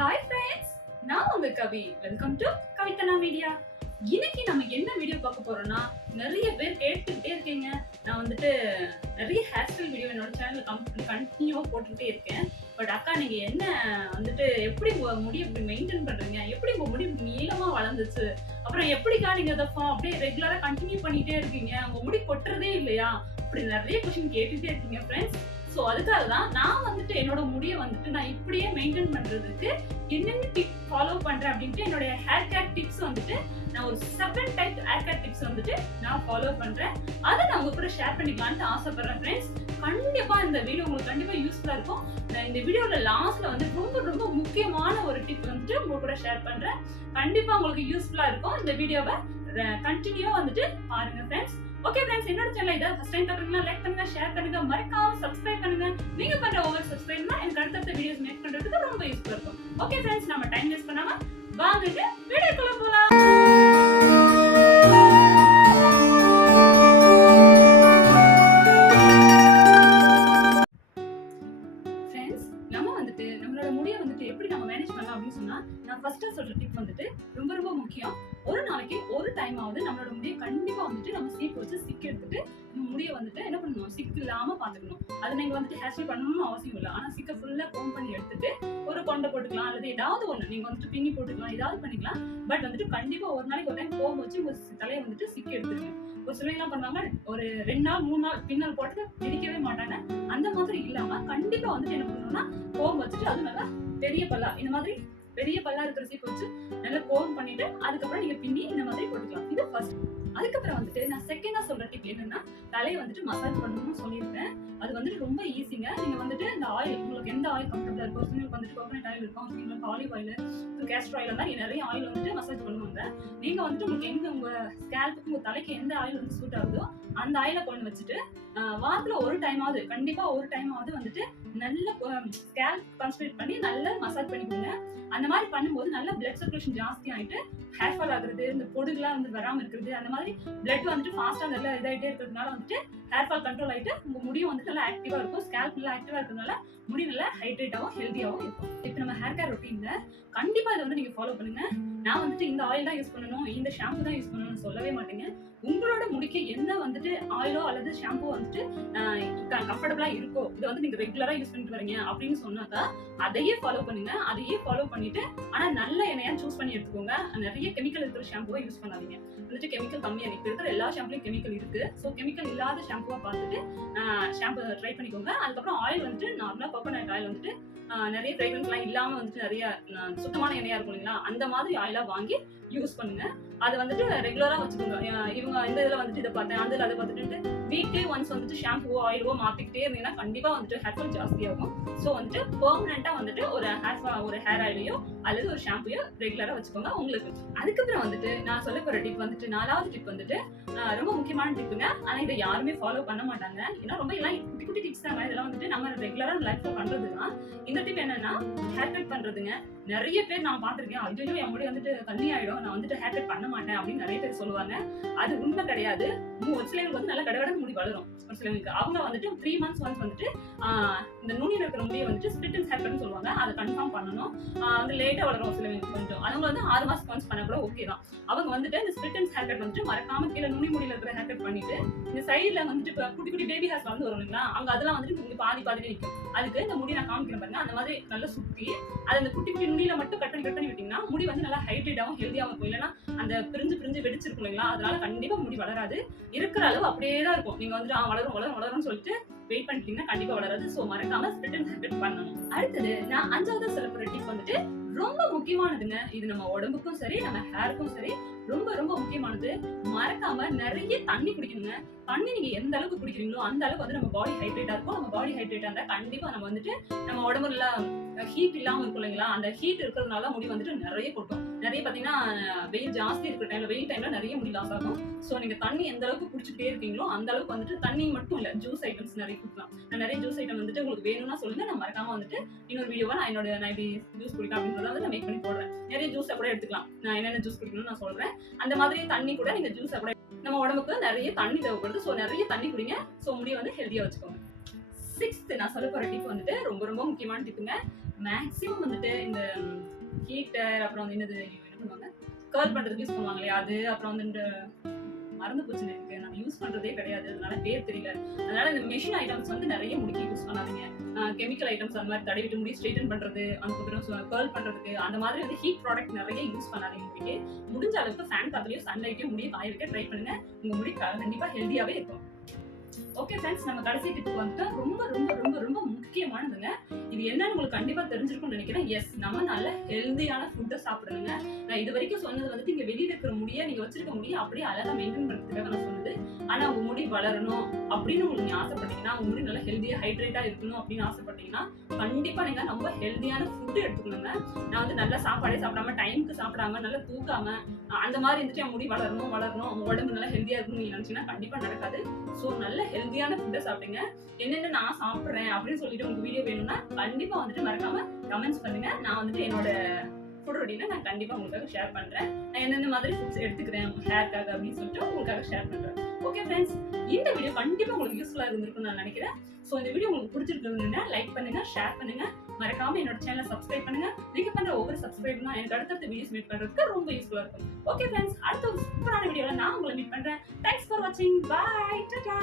Hi friends, நான் உங்க Kavi. Welcome to Kavithana media. இன்னைக்கு நம்ம என்ன வீடியோ பார்க்க போறோம்னா, நிறைய பேர் கேட்டுக்கிட்டே இருக்கீங்க. நான் நிறைய ஹேர் ஸ்டைல் வீடியோ என்னோட சேனல் கண்டினியூவா போட்டுக்கிட்டே இருக்கேன். பட் அக்கா, நீங்க என்ன எப்படி உங்க முடி இப்படி மெயின்டைன் பண்றீங்க, எப்படி உங்க முடி நீளமா வளர்ந்துச்சு, அப்புறம் எப்படிக்கா நீங்க அதை அப்படியே ரெகுலரா கண்டினியூ பண்ணிட்டே இருக்கீங்க, உங்க முடி கொட்டுறதே இல்லையா, அப்படி நிறைய கொஸ்டின் கேட்டுட்டே இருக்கீங்க ஃப்ரெண்ட்ஸ். ஸோ அதுக்காக தான் நான் என்னோட முடியை நான் இப்படியே மெயின்டைன் பண்றதுக்கு என்னென்ன டிப் ஃபாலோ பண்றேன் அப்படின்ட்டு என்னோட ஹேர் கேர் டிப்ஸ் நான் ஒரு 7 டைப் ஹேர் கேர் டிப்ஸ் நான் ஃபாலோ பண்றேன். அதை நான் உங்க கூட ஷேர் பண்ணிக்கலாம்னு ஆசைப்படுறேன் ஃப்ரெண்ட்ஸ். கண்டிப்பா இந்த வீடியோ உங்களுக்கு கண்டிப்பா யூஸ்ஃபுல்லா இருக்கும். நான் இந்த வீடியோல லாஸ்ட்ல ரொம்ப ரொம்ப முக்கியமான ஒரு டிப் உங்க கூட ஷேர் பண்றேன். கண்டிப்பா உங்களுக்கு யூஸ்ஃபுல்லா இருக்கும். இந்த வீடியோவை கண்டினியூவா பாருங்க ஃப்ரெண்ட்ஸ். ஓகே ஃப்ரெண்ட்ஸ், என்னோட சேனலை இதை ஃபர்ஸ்ட் டைம் பார்க்குறீங்கன்னா லைக் பண்ணுங்க, ஷேர் பண்ணுங்க, மறக்காம சப்ஸ்கிரைப் பண்ணுங்க. நீங்க பண்ற ஒவ்வொரு சப்ஸ்கிரைப்னா எனக்கு அடுத்தடுத்த வீடியோஸ் மேக் பண்றதுக்கு ரொம்ப யூஸ்ஃபுல்லா இருக்கும். ஓகே ஃப்ரெண்ட்ஸ், நம்ம டைம் வேஸ்ட் பண்ணாம வாங்க வீடியோக்குள்ள போலாம். நம்மளோட முடியை எப்படி நம்ம மேனேஜ் பண்ணலாம் அப்படின்னு சொன்னா, நான் ஃபர்ஸ்டா சொல்ற டிப் ரொம்ப ரொம்ப முக்கியம். ஒரு நாளைக்கு ஒரு டைம் ஆகுது நம்மளோட முடியை கண்டிப்பா நம்ம சீப்பு வச்சு சிக் எடுத்துட்டு முடியை என்ன பண்ணணும், சிக் இல்லாம பாத்துக்கணும். அது நீங்க ஹேர் ஸ்டைல் பண்ணணும்னு அவசியம் இல்லை. ஆனா சிக்கை ஃபுல்லா கோம் பண்ணி எடுத்துட்டு ஒரு கொண்டை போட்டுக்கலாம், அல்லது ஏதாவது ஒண்ணு நீங்க பின்னி போட்டுக்கலாம், ஏதாவது பண்ணிக்கலாம். பட் கண்டிப்பா ஒரு நாளைக்கு ஒரு டைம் கோம் வச்சு உங்க தலையை சிக் எடுத்துருங்க. ஒரு சிலர் என்ன பண்ணுவாங்க, ஒரு 2 நாள் 3 நாள் பின்னல் போட்டு பிரிக்கவே மாட்டாங்க. அந்த மாதிரி இல்லாம கண்டிப்பா என்ன பண்ணணும்னா, கோம் வச்சுட்டு அது நல்லா பெரிய பல்லா, இந்த மாதிரி பெரிய பல்லா இருக்கிற சீப்பு வச்சு நல்லா கோம் பண்ணிட்டு அதுக்கப்புறம் நீங்க பின்னி இந்த மாதிரி போட்டுக்கலாம். இது ஃபர்ஸ்ட். அதுக்கப்புறம் நான் செகண்டா சொல்ற டிப் என்னன்னா, தலையை மசாஜ் பண்ணணும்னு சொல்லியிருக்கேன். அது ரொம்ப ஈஸிங்க. நீங்க இந்த ஆயில், உங்களுக்கு எந்த ஆயில் கம்ஃபர்டபுளா இருக்கோ, உங்களுக்கு கோகனட் ஆயில் இருக்கும், உங்களுக்கு ஆலிவ் ஆயில், கேஸ்டர் ஆயில், மாதிரி நிறைய ஆயில் மசாஜ் பண்ணுவாங்க. நீங்க உங்களுக்கு எங்க உங்க ஸ்கேல்ப்புக்கு, உங்க தலைக்கு எந்த ஆயில் சூட் ஆகுதோ அந்த ஆயில கொண்டு வச்சுட்டு வாரத்துல ஒரு டைம் ஆகுது, கண்டிப்பா ஒரு டைம் ஆகுது நல்ல ஸ்கேல்ப் கான்சன்ட்ரேட் பண்ணி நல்லா மசாஜ் பண்ணிக்கோங்க. அந்த மாதிரி பண்ணும்போது நல்ல பிளட் சர்க்குலேஷன் ஜாஸ்தி ஆயிட்டு ஹேர் ஃபால் ஆகுறது, இந்த பொடுகுலாம் வராம இருக்கிறது, அந்த மாதிரி பிளட் ஃபாஸ்டா நல்லா இதாயிட்டே இருக்கிறதுனால ஹேர் ஃபால் கண்ட்ரோல் ஆயிட்டு உங்க முடியும் நல்லா ஆக்டிவா இருக்கும். ஸ்கேல்ப் நல்லா ஆக்டிவா இருக்கிறதுனால முடி நல்லா ஹைட்ரேட்டாவும் ஹெல்தியாவும் இருக்கும். இப்போ நம்ம ஹேர் கேர் ரொட்டீன்ல கண்டிப்பா இதை நீங்க ஃபாலோ பண்ணுங்க. நான் இந்த ஆயில் தான் யூஸ் பண்ணணும், இந்த ஷாம்பு தான் யூஸ் பண்ணணும்னு சொல்லவே மாட்டேங்க. உங்களோட முடிக்கு என்ன ஆயிலோ அல்லது ஷாம்பு கம்ஃபர்டபுளா இருக்கோ, இதை நீங்க ரெகுலரா யூஸ் பண்ணிட்டு வரீங்க அப்படின்னு சொன்னாக்கா அதையே ஃபாலோ பண்ணுங்க. அதையே ஃபாலோ பண்ணிட்டு ஆனா நல்ல எண்ணெயா சூஸ் பண்ணி எடுத்துக்கோங்க. நிறைய கெமிக்கல் இருக்கிற ஷாம்புவை யூஸ் பண்ணாதீங்க. கெமிக்கல் கம்மியா இப்ப இருக்கிற எல்லா ஷாம்புலயும் கெமிக்கல் இருக்கு. ஸோ கெமிக்கல் இல்லாத ஷாம்புவா பார்த்துட்டு ஷாம்பு ட்ரை பண்ணிக்கோங்க. அதுக்கப்புறம் ஆயில் நார்மலா கோகோனட் ஆயில் நிறைய ஃப்ரேக்ரன்ஸ் எல்லாம் இல்லாம நிறைய சுத்தமான எண்ணெயா இருக்கும் இல்லைங்களா, அந்த மாதிரி ஆயிலா வாங்கி யூஸ் பண்ணுங்க. அது ரெகுலரா வச்சுக்கோங்க. இவங்க இந்த இதுல இதை பார்த்தேன், அந்த அதை பார்த்துட்டு வீக்லி ஒன்ஸ் ஷாம்புவோ ஆயிலோ மாத்திக்கிட்டே இருந்தீங்கன்னா கண்டிப்பா ஹேர் ஃபால் ஜாஸ்தி ஆகும். ஸோ பெர்மனண்டா ஒரு ஹேர் ஆயிலையோ அல்லது ஒரு ஷாம்புயோ ரெகுலரா வச்சுக்கோங்க உங்களுக்கு. அதுக்கப்புறம் நான் சொல்ல போற டிப் 4வது டிப் ரொம்ப முக்கியமான டிப்புங்க. ஆனா இதை யாருமே ஃபாலோ பண்ண மாட்டாங்க. ஏன்னா ரொம்ப எல்லாம் குட்டி குட்டி டிப்ஸ் தாங்க. இதெல்லாம் நம்ம ரெகுலரா லைஃப்ல பண்றதுதான். இந்த டிப் என்னன்னா, ஹேர் கட் பண்றதுங்க. நிறைய பேர் நான் பாத்திருக்கேன், ஐயோ என் முடி தண்ணி ஆயிடும், நான் ஹேர் கட் பண்ண மாட்டேன் அப்படின்னு நிறைய பேர் சொல்லுவாங்க. அது உண்மை கிடையாது. ஒரு சிலருக்கு நல்லா கடகடன்னு முடி வளரும். ஒரு சிலருக்கு அவங்க 3 months ஒன்ஸ் இந்த நுனியில இருக்கிற முடியை ஸ்பிளிட் அண்ட் ஹேர் கட்னு சொல்லுவாங்க. அதை கன்ஃபார்ம் பண்ணணும். லேட்டா வளரும் சிலவங்களுக்கு கொஞ்சம். அவங்க 6 மாசம் ஒன்ஸ் பண்ண கூட ஓகே தான். அவங்க இந்த ஸ்பிளிட் அண்ட் ஹேர் கட் மறக்காம கீழே நுனி முடியில இருக்கிற ஹேர் கட் பண்ணிட்டு இந்த சைட்ல குட்டி குட்டி பேபி ஹேர்ஸ் வரும் இல்லைங்களா, அங்க அதெல்லாம் இங்க பாதி நிற்கும். அதுக்கு இந்த முடி நான் காமிக்கிறேன் பாருங்க. அந்த மாதிரி நல்லா சுத்தி அது அந்த குட்டி குட்டி நுனியில மட்டும் கட் பண்ணி விட்டீங்கன்னா முடி நல்லா ஹைட்ரேட்டாவும் ஹெல்தியாவும் இருக்கும். இல்லைன்னா அந்த பிரிஞ்சு வெடிச்சிருக்கும் இல்லைங்களா, அதனால கண்டிப்பா முடி வளராது. இருக்கிற அளவு அப்படியே தான் இருக்கும். நீங்க வளரும் சொல்லிட்டு வெயிட் பண்ணிட்டீங்கன்னா கண்டிப்பா வளராது. சோ மறக்காம ஸ்பிளிட் அண்ட் ஹேர் கட் பண்ணணும். அடுத்தது நான் 5வது சொல்ல போற டிப் ரொம்ப முக்கியமானதுங்க. இது நம்ம உடம்புக்கும் சரி, நம்ம ஹேருக்கும் சரி ரொம்ப ரொம்ப முக்கியமானது. மறக்காம நிறைய தண்ணி குடிக்கணுங்க. தண்ணி நீங்க எந்த அளவுக்கு குடிக்கிறீங்களோ அந்த அளவுக்கு நம்ம பாடி ஹைட்ரேட்டா இருக்கும். நம்ம பாடி ஹைட்ரேட்டா இருந்தா கண்டிப்பா நம்ம நம்ம உடம்புல ஹீட் இல்லாம இருக்கும் இல்லைங்களா, அந்த ஹீட் இருக்கிறதுனால முடி நிறைய கொட்டும். நிறைய பாத்தீங்கன்னா வெயில் ஜாஸ்தி இருக்கிற டைம்ல, வெயில் டைம்ல நிறைய முடி லாஸ் ஆகும். சோ நீங்க தண்ணி எந்த அளவுக்கு குடிச்சுட்டே இருக்கீங்களோ அந்த அளவுக்கு தண்ணி மட்டும் இல்ல, ஜூஸ் ஐட்டம்ஸ் நிறைய குடிக்கலாம். நான் நிறைய ஜூஸ் ஐட்டம் உங்களுக்கு வேணும்னா சொல்லுங்க. நான் மறக்காம இன்னொரு வீடியோவா நான் எப்படி ஜூஸ் குடிக்கலாம் அப்படின்றத நான் மேக் பண்ணி போடுறேன். நிறைய ஜூஸை கூட எடுத்துக்கலாம். நான் என்னென்ன ஜூஸ் குடிக்கணும்னு நான் சொல்றேன். அந்த மாதிரி தண்ணி கூட நீங்க ஜூஸை கூட, நம்ம உடம்புக்கு நிறைய தண்ணி தேவைப்படுது. சோ நிறைய தண்ணி குடிங்க. சோ முடி ஹெல்தியா வச்சுக்கோங்க. சிக்ஸ்த் நான் சொல்ல போற டிப் வந்துட்டு ரொம்ப ரொம்ப முக்கியமான டிப்புங்க. மேக்ஸிமம் வந்துட்டு இந்த ஹீட்டர் அப்புறம் வந்து என்னது என்ன பண்ணுவாங்க, கர்ல் பண்றதுக்கு யூஸ் பண்ணுவாங்க இல்லையா, அது அப்புறம் வந்து இந்த மறந்து போச்சுன்னு எனக்கு, நான் யூஸ் பண்றதே கிடையாது, அதனால பேர் தெரியல. அதனால இந்த மெஷின் ஐட்டம்ஸ் வந்து நிறைய முடிக்க யூஸ் பண்ணாதீங்க. கெமிக்கல் ஐட்டம்ஸ் அந்த மாதிரி தடவிட்டு முடி ஸ்ட்ரெயிட்டன் பண்றது, அதுக்கப்புறம் கர்ல் பண்றதுக்கு அந்த மாதிரி வந்து ஹீட் ப்ராடக்ட் நிறைய யூஸ் பண்ணாதீங்க. முடிக்கு முடிஞ்ச அளவுக்கு ஃபேன் காத்துலயும் சன்லைட்லயும் முடிய காய வைக்க ட்ரை பண்ணுங்க. உங்க முடி கண்டிப்பா ஹெல்தியாவே இருக்கும். ஓகே ஃப்ரெண்ட்ஸ், நம்ம கடைசி டிப் வந்துட்டு ரொம்ப ரொம்ப ரொம்ப ரொம்ப முக்கியமானதுங்க. இது என்னன்னு உங்களுக்கு கண்டிப்பா தெரிஞ்சிருக்கும்னு நினைக்கிறேன். எஸ், நம்ம நல்ல ஹெல்தியான ஃபுட்டை சாப்பிடணுங்க. நான் இது வரைக்கும் சொன்னது வந்துட்டு இங்க வெளியில இருக்கிற முடிய நீங்க வச்சிருக்க முடிய அப்படியே அழகா மெயின்டைன் பண்றதுக்காக நான் சொன்னது. ஆனா உங்க முடி வளரணும் அப்படின்னு உங்களுக்கு ஆசைப்பட்டீங்கன்னா, உங்க முடி நல்லா ஹெல்தியா ஹைட்ரேட்டா இருக்கணும் அப்படின்னு ஆசைப்பட்டீங்கன்னா, கண்டிப்பா நீங்க ரொம்ப ஹெல்தியான ஃபுட் எடுத்துக்கணுங்க. நான் வந்து நல்ல சாப்பாடே சாப்பிடாம, டைமுக்கு சாப்பிடாம, நல்லா தூக்காம அந்த மாதிரி இருந்துட்டு என் முடி வளரணும் வளரணும், உங்க உடம்பு நல்லா ஹெல்தியா இருக்கணும்னு நீங்க நினைச்சீங்கன்னா கண்டிப்பா நடக்காது. ஸோ நல்ல ஹெல்தியான ஃபுட்டை சாப்பிடுங்க. என்னென்ன நான் சாப்பிட்றேன் அப்படின்னு சொல்லிட்டு உங்களுக்கு வீடியோ வேணும்னா கண்டிப்பா வந்துட்டு மறக்காம கமெண்ட்ஸ் பண்ணுங்க. நான் வந்துட்டு என்னோட ஃபுட் ரொட்டீனை நான் கண்டிப்பா உங்களுக்காக ஷேர் பண்றேன். நான் எந்தெந்த மாதிரி ஃபுட்ஸ் எடுத்துக்கிறேன் ஹேர்க்காக அப்படின்னு சொல்லிட்டு உங்களுக்காக ஷேர் பண்றேன். ஓகே ஃப்ரெண்ட்ஸ், இந்த வீடியோ கண்டிப்பா உங்களுக்கு யூஸ்ஃபுல்லா இருந்திருக்கும்னு நான் நினைக்கிறேன். ஸோ இந்த வீடியோ உங்களுக்கு பிடிச்சிருக்குதுன்னா லைக் பண்ணுங்க, ஷேர் பண்ணுங்க, மறக்காம என்னோட சேனலை சப்ஸ்கிரைப் பண்ணுங்க. நீங்க பண்ற ஒவ்வொரு சப்ஸ்கிரைப்னா எனக்கு அடுத்தடுத்த வீடியோஸ் மீட் பண்றதுக்கு ரொம்ப யூஸ்ஃபுல்லா இருக்கும். ஓகே ஃப்ரெண்ட்ஸ், அடுத்த ஒரு சூப்பரான வீடியோல நான் உங்களை மீட் பண்றேன். தேங்க்ஸ் ஃபார் வாட்சிங். பை. டாடா.